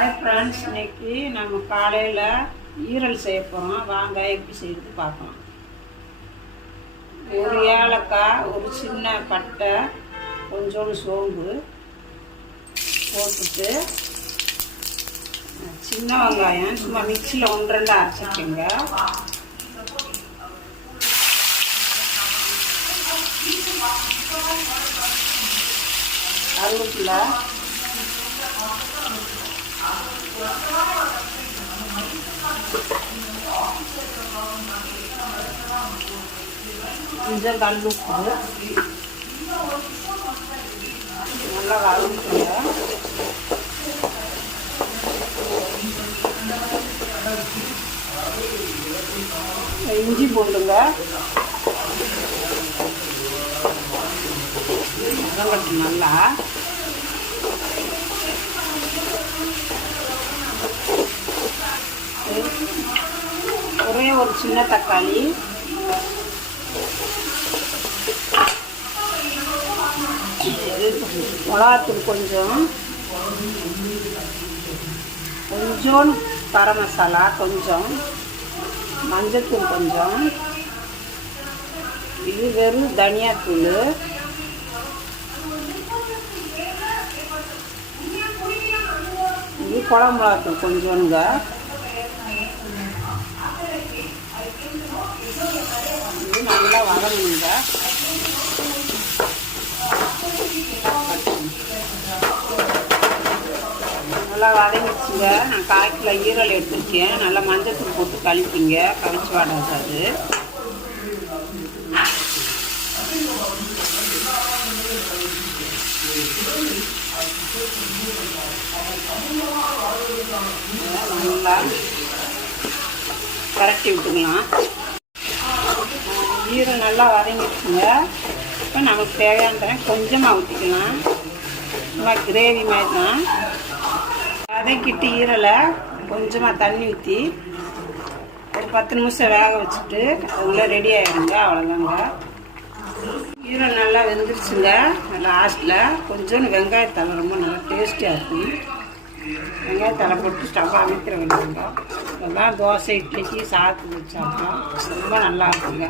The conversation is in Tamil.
ஹாய் ஃப்ரெண்ட்ஸ், இன்னைக்கு நம்ம காலையில் ஈரல் செய்ய போகிறோம். வாங்க எப்படி செய்யறது பார்க்கலாம். ஒரு ஏலக்காய், ஒரு சின்ன பட்டை, கொஞ்சோண்டு சோம்பு போட்டுட்டு சின்ன வெங்காயம் சும்மா மிக்சியில் 1-2 அரைச்சிக்கோங்க. கருவேப்பிலை, கொஞ்சம் கல்லுப்பு நல்லா வதக்குங்க. இஞ்சி பூண்டுங்க வதங்கட்டும் நல்லா. ஒரே ஒரு சின்ன தக்காளி, மிளகாத்தூள் கொஞ்சம் கரம் மசாலா கொஞ்சம், மஞ்சத்தூள் கொஞ்சம், இது வெறும் தனியாத்தூள், இது குழம்பு மிளகாத்தூள் கொஞ்சோங்க. இது நல்லா வதங்குங்க. நல்லா வதங்கிடுச்சுங்க. நான் 1/4 கிலோ ஈரல் எடுத்துருக்கேன். நல்லா மஞ்சத்தூள் போட்டு கழிப்பிங்க, கழிச்சு வாடாது. நல்லா கரட்டி விட்டுக்கலாம். ஈரல் நல்லா வதங்கிடுச்சுங்க. இப்போ நமக்கு தேவையான கொஞ்சமாக ஊற்றிக்கலாம். சும்மா கிரேவி மாதிரி தான். வதக்கிட்டு ஈரலை கொஞ்சமாக தண்ணி ஊற்றி ஒரு 10 நிமிஷம் வேக வச்சுட்டு அதுக்குள்ளே ரெடி ஆகிடுங்க. அவ்வளோதாங்க. ஈரல் நல்லா வெந்துருச்சுங்க. லாஸ்ட்டில் கொஞ்சோண்டு வெங்காயத்தலை ரொம்ப நல்லா டேஸ்டியாக இருக்கும். வெங்காயத்தலை போட்டு ஸ்டவ் அமைக்கிற வேண்டியதுங்க. அதெல்லாம் தோசை, இட்லிக்கு, சாதத்துக்கு வச்சாப்பா ரொம்ப நல்லா இருக்குங்க.